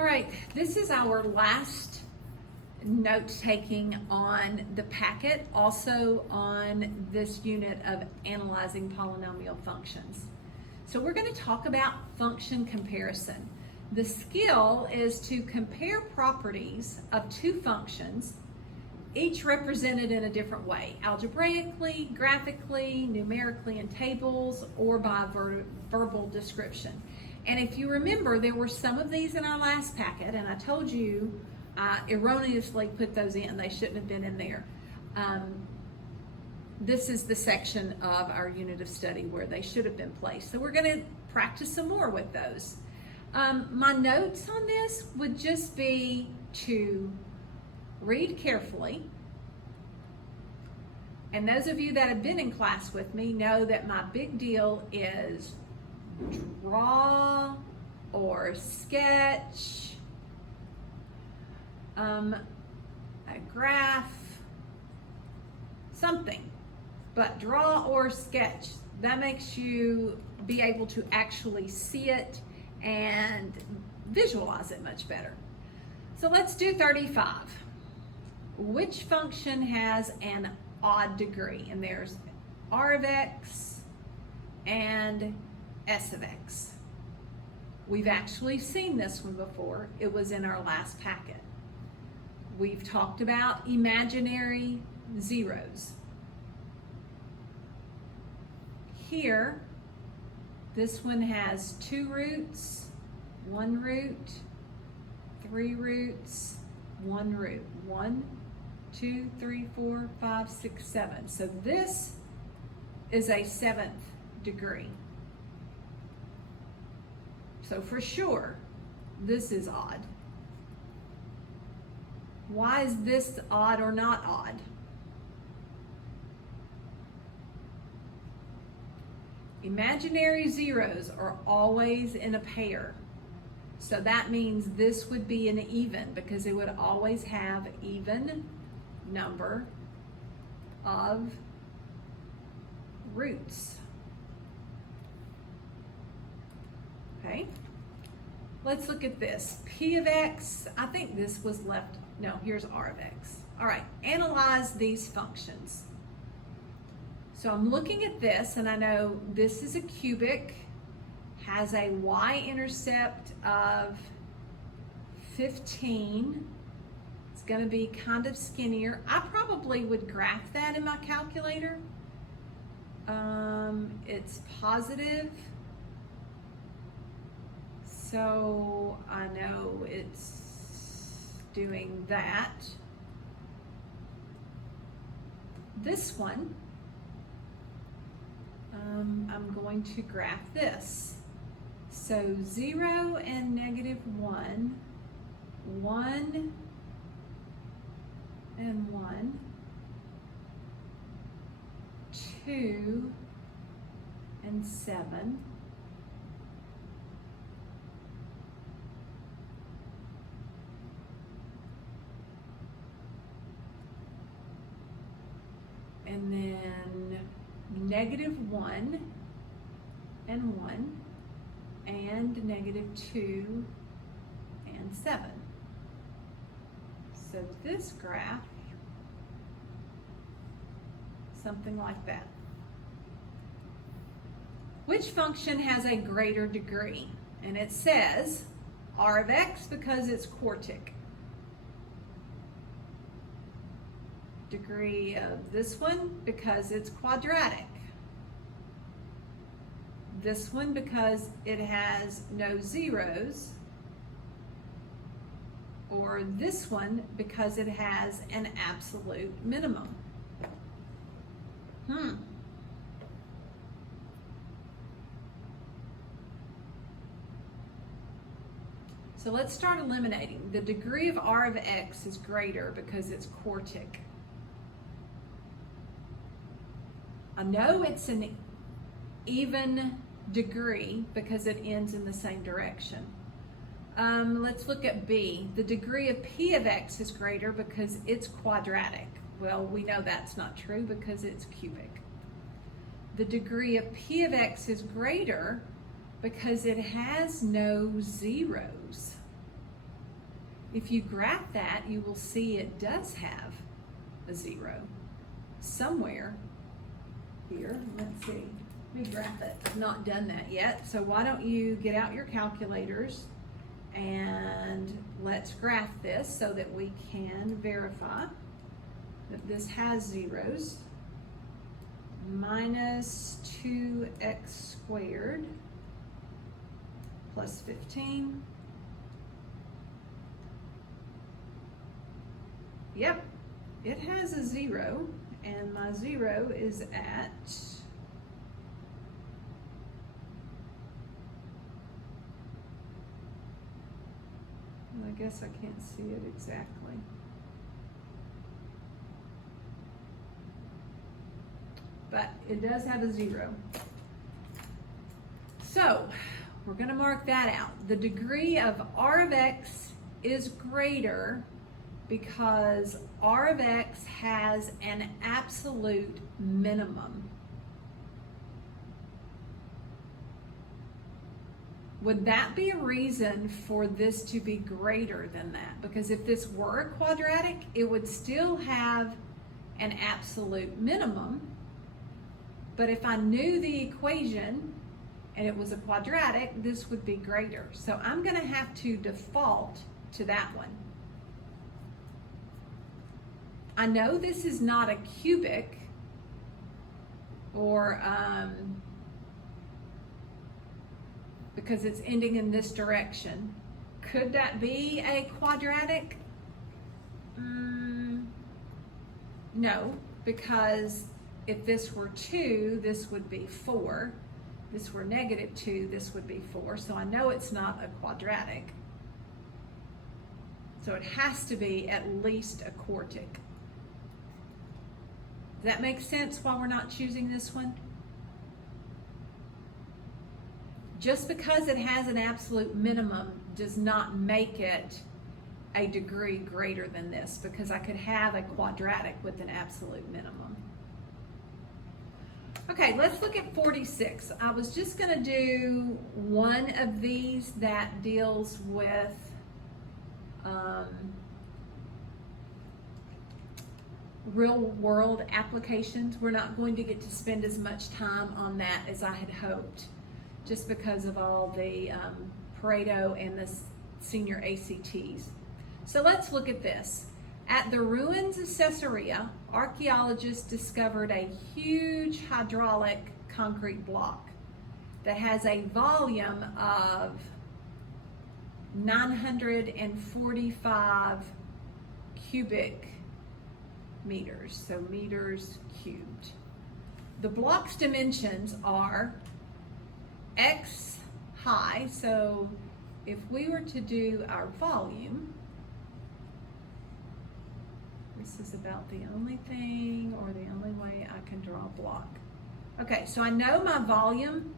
All right, this is our last note taking on the packet, also on this unit of analyzing polynomial functions. So we're going to talk about function comparison. The skill is to compare properties of two functions, each represented in a different way, algebraically, graphically, numerically in tables, or by verbal description. And if you remember, there were some of these in our last packet, and I told you I erroneously put those in. They shouldn't have been in there. This is the section of our unit of study where they should have been placed. So we're going to practice some more with those. My notes on this would just be to read carefully. And those of you that have been in class with me know that my big deal is draw or sketch a graph, something, but draw or sketch. That makes you be able to actually see it and visualize it much better. So let's do 35. Which function has an odd degree? And there's r of x and s of x. We've actually seen this one before. It was in our last packet. We've talked about imaginary zeros. Here, this one has 2 roots, 1 root, 3 roots, 1 root. 1, 2, 3, 4, 5, 6, 7. So this is a 7th degree. So for sure, this is odd. Why is this odd or not odd? Imaginary zeros are always in a pair. So that means this would be an even because it would always have even number of roots. Okay, let's look at this. P of x, I think this was left, no, here's r of x. All right, analyze these functions. So I'm looking at this and I know this is a cubic, has a y-intercept of 15. It's going to be kind of skinnier. I probably would graph that in my calculator. It's positive. So I know it's doing that. This one, I'm going to graph this. So 0 and -1, 1 and 1, 2 and 7, and then -1 and 1, and -2 and 7. So this graph, something like that. Which function has a greater degree? And it says r of x because it's quartic. Degree of this one because it's quadratic. This one because it has no zeros. Or this one because it has an absolute minimum. So let's start eliminating. The degree of r of x is greater because it's quartic. I know it's an even degree because it ends in the same direction. Let's look at B. The degree of P of x is greater because it's quadratic. Well, we know that's not true because it's cubic. The degree of P of x is greater because it has no zeros. If you graph that, you will see it does have a 0 somewhere here. Let's see. Let me graph it. I've not done that yet. So why don't you get out your calculators and let's graph this so that we can verify that this has zeros. Minus 2x squared plus 15. Yep, it has a 0, and my 0 is at I guess I can't see it exactly. But it does have a 0. So we're going to mark that out. The degree of R of x is greater because R of x has an absolute minimum. Would that be a reason for this to be greater than that? Because if this were a quadratic, it would still have an absolute minimum. But if I knew the equation and it was a quadratic, this would be greater. So I'm going to have to default to that one. I know this is not a cubic or because it's ending in this direction. Could that be a quadratic? No, because if this were 2, this would be 4. This were negative 2, this would be 4. So I know it's not a quadratic. So it has to be at least a quartic. Does that make sense why we're not choosing this one? Just because it has an absolute minimum does not make it a degree greater than this, because I could have a quadratic with an absolute minimum. Okay, let's look at 46. I was just going to do one of these that deals with real world applications. We're not going to get to spend as much time on that as I had hoped, just because of all the Pareto and the senior ACTs. So let's look at this. At the ruins of Caesarea, archaeologists discovered a huge hydraulic concrete block that has a volume of 945 cubic meters, so meters cubed. The block's dimensions are x high, so if we were to do our volume, this is about the only thing or the only way I can draw a block. Okay, so I know my volume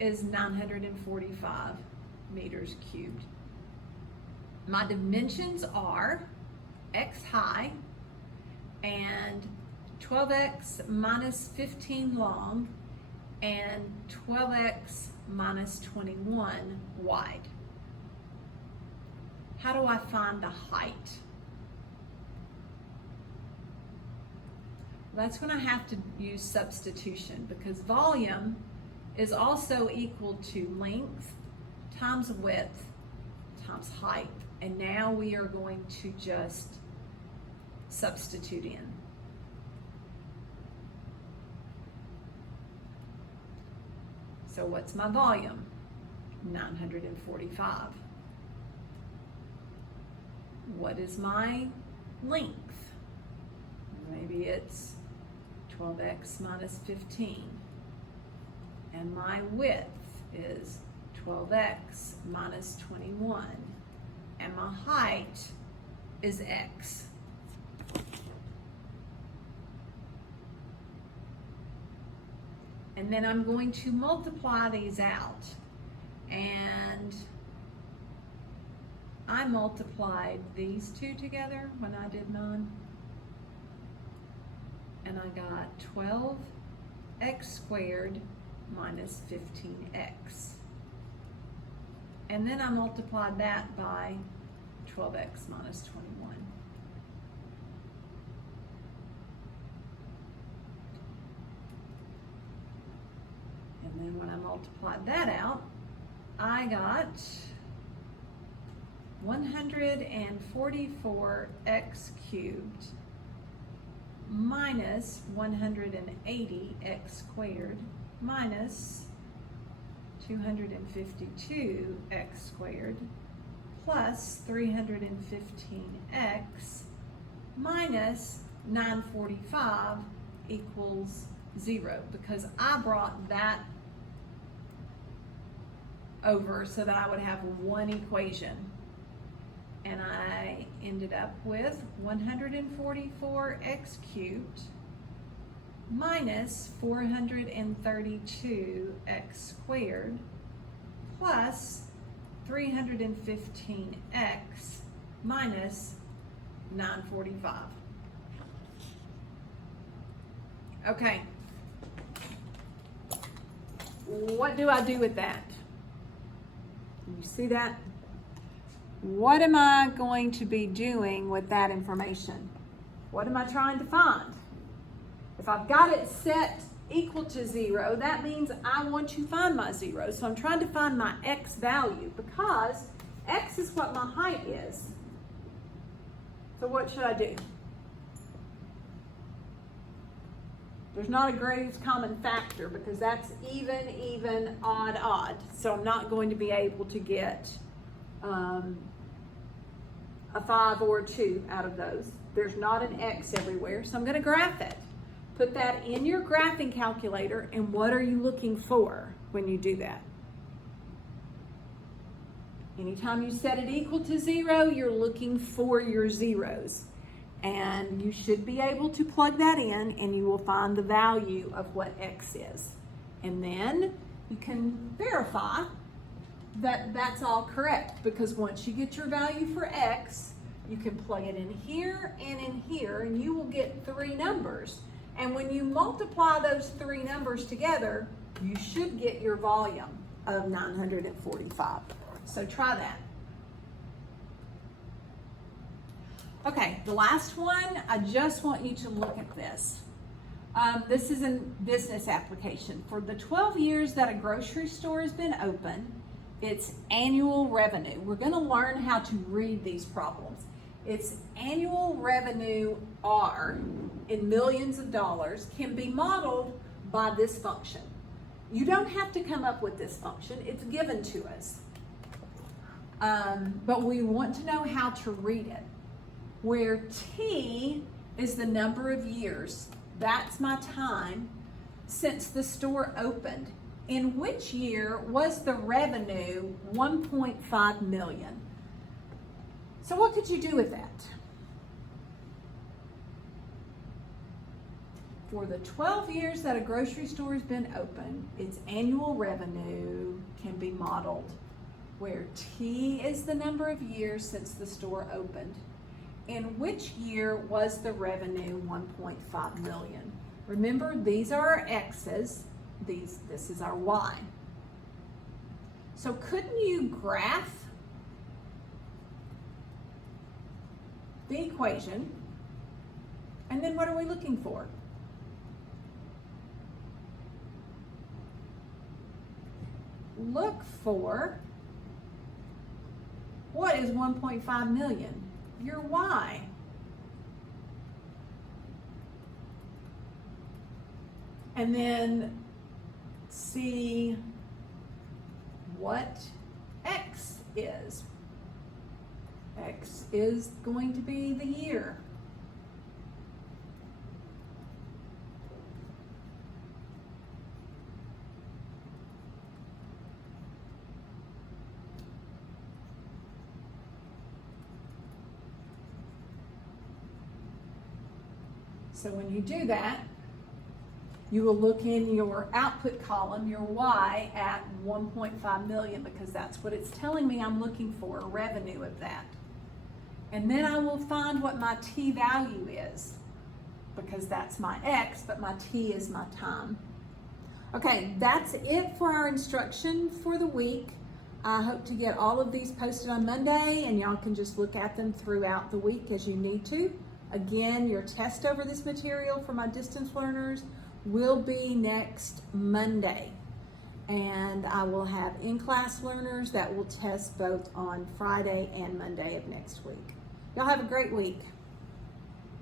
is 945 meters cubed. My dimensions are x high and 12x minus 15 long and 12x minus 21 wide. How do I find the height? That's when I have to use substitution, because volume is also equal to length times width times height. And now we are going to just substitute in. So what's my volume? 945. What is my length? Maybe it's 12x minus 15. And my width is 12x minus 21. And my height is x. And then I'm going to multiply these out. And I multiplied these two together when I did mine. And I got 12x squared minus 15x. And then I multiplied that by 12x minus 21. And then when I multiplied that out, I got 144x cubed minus 180x squared minus 252x squared plus 315x minus 945 equals 0, because I brought that over so that I would have one equation. And I ended up with 144x cubed minus 432x squared plus 315x minus 945. Okay. What do I do with that? You see that? What am I going to be doing with that information? What am I trying to find? If I've got it set equal to 0, that means I want to find my 0. So I'm trying to find my x value because x is what my height is. So what should I do? There's not a greatest common factor because that's even, odd, odd. So I'm not going to be able to get a 5 or a 2 out of those. There's not an x everywhere, so I'm going to graph it. Put that in your graphing calculator, and what are you looking for when you do that? Anytime you set it equal to 0, you're looking for your zeros. And you should be able to plug that in, and you will find the value of what x is. And then you can verify that that's all correct, because once you get your value for x, you can plug it in here and in here, and you will get 3 numbers. And when you multiply those 3 numbers together, you should get your volume of 945. So try that. Okay, the last one, I just want you to look at this. This is a business application. For the 12 years that a grocery store has been open, its annual revenue. We're going to learn how to read these problems. Its annual revenue, R, in millions of dollars, can be modeled by this function. You don't have to come up with this function. It's given to us. But we want to know how to read it. Where T is the number of years, that's my time, since the store opened. In which year was the revenue 1.5 million? So what could you do with that? For the 12 years that a grocery store has been open, its annual revenue can be modeled where T is the number of years since the store opened. In which year was the revenue 1.5 million? Remember, these are our X's. This is our Y. So couldn't you graph the equation? And then what are we looking for? Look for what is 1.5 million? Your Y. And then see what X is. X is going to be the year. So when you do that, you will look in your output column, your Y, at 1.5 million, because that's what it's telling me I'm looking for, a revenue of that. And then I will find what my T value is, because that's my X, but my T is my time. Okay, that's it for our instruction for the week. I hope to get all of these posted on Monday, and y'all can just look at them throughout the week as you need to. Again, your test over this material for my distance learners will be next Monday. And I will have in-class learners that will test both on Friday and Monday of next week. Y'all have a great week.